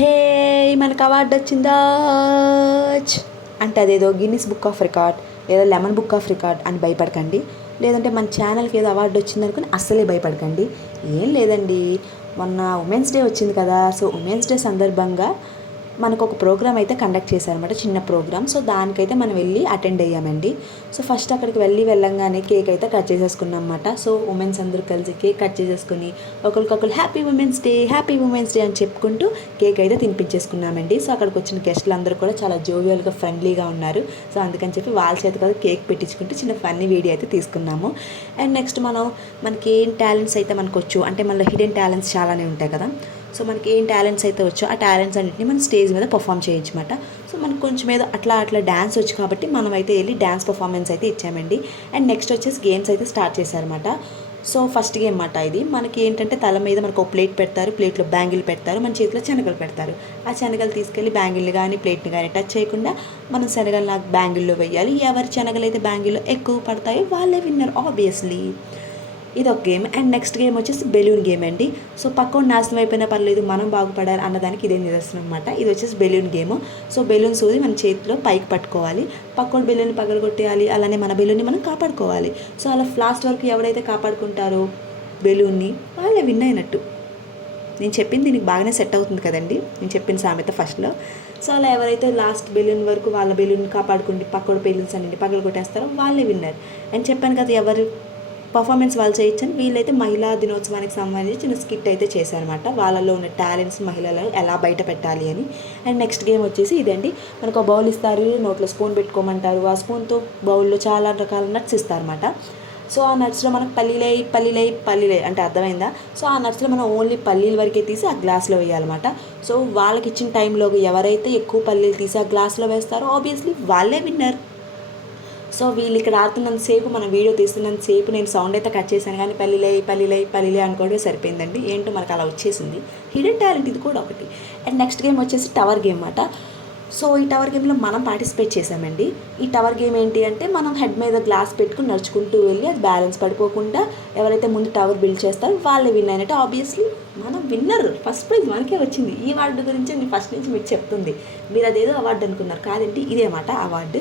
హే మనకు అవార్డు వచ్చిందా? అంటే అదేదో గిన్నిస్ బుక్ ఆఫ్ రికార్డ్ లేదా లెమన్ బుక్ ఆఫ్ రికార్డ్ అని భయపడకండి. లేదంటే మన ఛానల్కి ఏదో అవార్డు వచ్చిందనుకుని అస్సలే భయపడకండి. ఏం లేదండి. మొన్న ఉమెన్స్ డే వచ్చింది కదా సో ఉమెన్స్ డే సందర్భంగా మనకు ఒక ప్రోగ్రామ్ అయితే కండక్ట్ చేశారనమాట చిన్న ప్రోగ్రామ్. సో దానికైతే మనం వెళ్ళి అటెండ్ అయ్యామండి. సో ఫస్ట్ అక్కడికి వెళ్ళి వెళ్ళంగానే కేక్ అయితే కట్ చేసేసుకున్నాం అనమాట సో ఉమెన్స్ అందరూ కలిసి కేక్ కట్ చేసేసుకుని ఒకరికొకరు happy women's day happy women's day అని చెప్పుకుంటూ కేక్ అయితే తినిపించేసుకున్నామండి. సో అక్కడికి వచ్చిన గెస్టులు అందరూ కూడా చాలా జోవియల్గా ఫ్రెండ్లీగా ఉన్నారు. సో అందుకని చెప్పి వాళ్ళ చేత కూడా కేక్ పెట్టించుకుంటూ చిన్న ఫన్నీ వీడియో అయితే తీసుకున్నాము. అండ్ నెక్స్ట్ మనం మనకి ఏం టాలెంట్స్ అయితే మనకు వచ్చు అంటే మనలో హిడెన్ టాలెంట్స్ చాలానే ఉంటాయి కదా. సో మనకి ఏం టాలెంట్స్ అయితే వచ్చో ఆ టాలెంట్స్ అన్నింటినీ మనం స్టేజ్ మీద పర్ఫామ్ చేయొచ్చు సో మనకు కొంచెం ఏదో అట్లా అట్లా డ్యాన్స్ వచ్చు కాబట్టి మనం అయితే వెళ్ళి డ్యాన్స్ పర్ఫార్మెన్స్ అయితే ఇచ్చామండి. అండ్ నెక్స్ట్ వచ్చేసి గేమ్స్ అయితే స్టార్ట్ చేశారన్నమాట. సో ఫస్ట్ గేమ్ మాట ఇది. మనకి ఏంటంటే తల మీద మనకు ఒక ప్లేట్ పెడతారు ప్లేట్లో బ్యాంగిల్ పెడతారు మన చేతిలో శనగలు పెడతారు. ఆ శనగలు తీసుకెళ్ళి బ్యాంగిల్ని కానీ ప్లేట్ని కానీ టచ్ చేయకుండా మనం శనగలు నాకు బ్యాంగిల్లో వేయాలి. ఎవరి శనగలు అయితే బ్యాంగిల్లో ఎక్కువ పడతాయో వాళ్ళే విన్నర్ ఆబ్వియస్లీ ఇది ఒక గేమ్. అండ్ నెక్స్ట్ గేమ్ వచ్చేసి బెలూన్ గేమ్ అండి. సో పక్కన నాశనం అయిపోయినా పర్లేదు మనం బాగుపడాలి అన్నదానికి ఇదే నిదర్శనం అనమాట ఇది వచ్చేసి బెలూన్ గేమ్. సో బెలూన్స్ ఊది మన చేతిలో పైకి పట్టుకోవాలి. పక్కన బెలూన్ పగలగొట్టేయాలి. అలానే మన బెలూన్ని మనం కాపాడుకోవాలి. సో అలా లాస్ట్ వరకు ఎవరైతే కాపాడుకుంటారో బెలూన్ని వాళ్ళే విన్ అయినట్టు. నేను చెప్పింది దీనికి బాగానే సెట్ అవుతుంది కదండి. నేను చెప్పిన సామెత ఫస్ట్లో సో అలా ఎవరైతే లాస్ట్ బెలూన్ వరకు వాళ్ళ బెలూన్ కాపాడుకుంటే పక్కన బెలూన్స్ అన్ని పగలు కొట్టేస్తారో వాళ్ళే విన్నారు. అని చెప్పాను కదా ఎవరు పర్ఫార్మెన్స్ వాళ్ళు చేయించండి వీళ్ళైతే మహిళా దినోత్సవానికి సంబంధించి చిన్న స్కిట్ అయితే చేశారనమాట వాళ్ళలో ఉన్న టాలెంట్స్ మహిళలను ఎలా బయట పెట్టాలి అని. అండ్ నెక్స్ట్ గేమ్ వచ్చేసి ఇదండి. మనకు ఒక బౌల్ ఇస్తారు నోట్లో స్పూన్ పెట్టుకోమంటారు. ఆ స్పూన్తో బౌల్లో చాలా రకాల నట్స్ ఇస్తారనమాట సో ఆ నట్స్లో మనకు పల్లీలై పల్లీలై పల్లీలై అంటే అర్థమైందా? సో ఆ నట్స్లో మనం ఓన్లీ పల్లీల వరకే తీసి ఆ గ్లాస్లో వేయాలన్నమాట. సో వాళ్ళకి ఇచ్చిన టైంలో ఎవరైతే ఎక్కువ పల్లీలు తీసి ఆ గ్లాస్లో వేస్తారో ఆబ్వియస్లీ వాళ్ళే విన్నర్ సో వీళ్ళు ఇక్కడ ఆడుతున్నంతసేపు మన వీడియో తీస్తున్నంతసేపు నేను సౌండ్ అయితే కట్ చేశాను. కానీ పల్లిలే పల్లిలే పల్లిలే అనుకోవడమే సరిపోయిందండి. ఏంటో మనకు అలా వచ్చేసింది. హిడెన్ టాలెంట్ ఇది కూడా ఒకటి. అండ్ నెక్స్ట్ గేమ్ వచ్చేసి టవర్ గేమ్ అన్నమాట సో ఈ టవర్ గేమ్లో మనం పార్టిసిపేట్ చేసామండి ఈ టవర్ గేమ్ ఏంటి అంటే మనం హెడ్ మీద గ్లాస్ పెట్టుకుని నడుచుకుంటూ వెళ్ళి అది బ్యాలెన్స్ పడిపోకుండా ఎవరైతే ముందు టవర్ బిల్డ్ చేస్తారో వాళ్ళే విన్ అయినట్టు ఆబ్వియస్లీ మనం విన్నర్ ఫస్ట్ ప్రైజ్ మనకే వచ్చింది. ఈ అవార్డు గురించి నేను ఫస్ట్ నుంచి మీకు చెప్తుంది. మీరు అదేదో అవార్డు అనుకున్నారు. కాదండి ఇదేమాట అవార్డు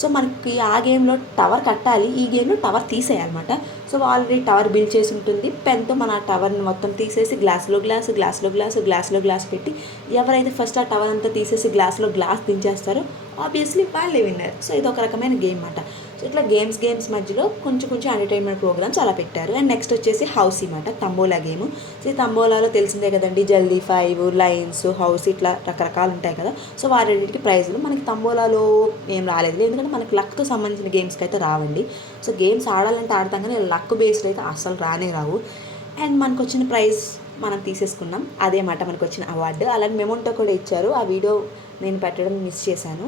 సో మనకి ఆ గేమ్లో టవర్ కట్టాలి. ఈ గేమ్లో టవర్ తీసేయాలన్నమాట. సో ఆల్రెడీ టవర్ బిల్డ్ చేసి ఉంటుంది. పెన్తో మన ఆ టవర్ని మొత్తం తీసేసి గ్లాస్లో గ్లాస్ గ్లాస్లో గ్లాస్ గ్లాస్లో గ్లాస్ పెట్టి ఎవరైతే ఫస్ట్ ఆ టవర్ అంతా తీసేసి గ్లాస్లో గ్లాస్ దించేస్తారో ఆబ్వియస్లీ వాళ్ళే విన్నారు సో ఇది ఒక రకమైన గేమ్ అన్నమాట. సో ఇట్లా గేమ్స్ గేమ్స్ మధ్యలో కొంచెం కొంచెం ఎంటర్టైన్మెంట్ ప్రోగ్రామ్స్ అలా పెట్టారు. అండ్ నెక్స్ట్ వచ్చేసి హౌస్ అనమాట తంబోలా గేమ్ సో ఈ తంబోలాలో తెలిసిందే కదండి జల్దీ ఫైవ్ లైన్స్ హౌస్ ఇట్లా రకరకాలు ఉంటాయి కదా. సో వాటికి ప్రైజ్లు మనకి తంబోలాలో ఏం రాలేదు. ఎందుకంటే మనకి లక్తో సంబంధించిన గేమ్స్కి అయితే రావండి. సో గేమ్స్ ఆడాలంటే ఆడతాం కానీ లక్ బేస్డ్ అయితే అస్సలు రానే రావు. అండ్ మనకు వచ్చిన ప్రైజ్ మనం తీసేసుకున్నాం. అదే మాట మనకు వచ్చిన అవార్డు అలాగే మెమోంటో కూడా ఇచ్చారు. ఆ వీడియో నేను పెట్టడం మిస్ చేశాను.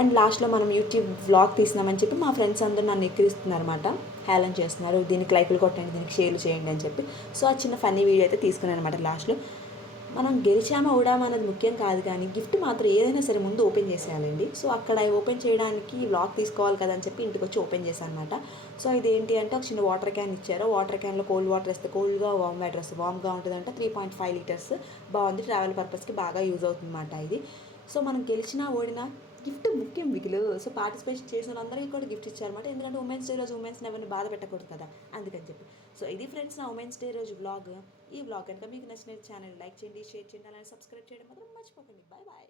అండ్ లాస్ట్లో మనం యూట్యూబ్ వ్లాగ్ తీసినామని చెప్పి మా ఫ్రెండ్స్ అందరూ నన్ను ఎక్కిరిస్తున్నారనమాట అనమాట చేస్తున్నారు. దీనికి లైకులు కొట్టండి దీనికి షేర్లు చేయండి అని చెప్పి. సో ఆ చిన్న ఫన్నీ వీడియో అయితే తీసుకున్నాను అనమాట లాస్ట్లో. మనం గెలిచామా ఓడామా అనేది ముఖ్యం కాదు కానీ గిఫ్ట్ మాత్రం ఏదైనా సరే ముందు ఓపెన్ చేసేయాలండి. సో అక్కడ ఓపెన్ చేయడానికి వ్లాగ్ తీసుకోవాలి కదా అని చెప్పి ఇంటికి వచ్చి ఓపెన్ చేశాను అనమాట సో ఇది ఏంటి అంటే ఒక చిన్న వాటర్ క్యాన్ ఇచ్చారు. వాటర్ క్యాన్లో కోల్డ్ వాటర్ వేస్తే కోల్డ్గా వామ్ వాటర్ వస్తే వామ్గా ఉంటుందంటే. త్రీ పాయింట్ ఫైవ్ లీటర్స్ బాగుంది. ట్రావెల్ పర్పస్కి బాగా యూజ్ అవుతుంది అనమాట ఇది. సో మనం గెలిచినా ఓడినా గిఫ్ట్ ముఖ్యం మిగిలి. సో పార్టిసిపేట్ చేసిన అందరికీ కూడా గిఫ్ట్ ఇచ్చారన్నమాట. ఎందుకంటే ఉమెన్స్ డే రోజు ఉమెన్స్ ఎవరిని బాధ పెట్టకూడదు కదా. అందుకని చెప్పి. సో ఇది ఫ్రెండ్స్ నా ఉమెన్స్ డే రోజు బ్లాగ్ ఈ బ్లాగ్ కనుక మీకు నచ్చిన ఛానల్ లైక్ చేయండి షేర్ చేయండి అలానే సబ్స్క్రైబ్ చేయడం మాత్రం మర్చిపోకండి. Bye bye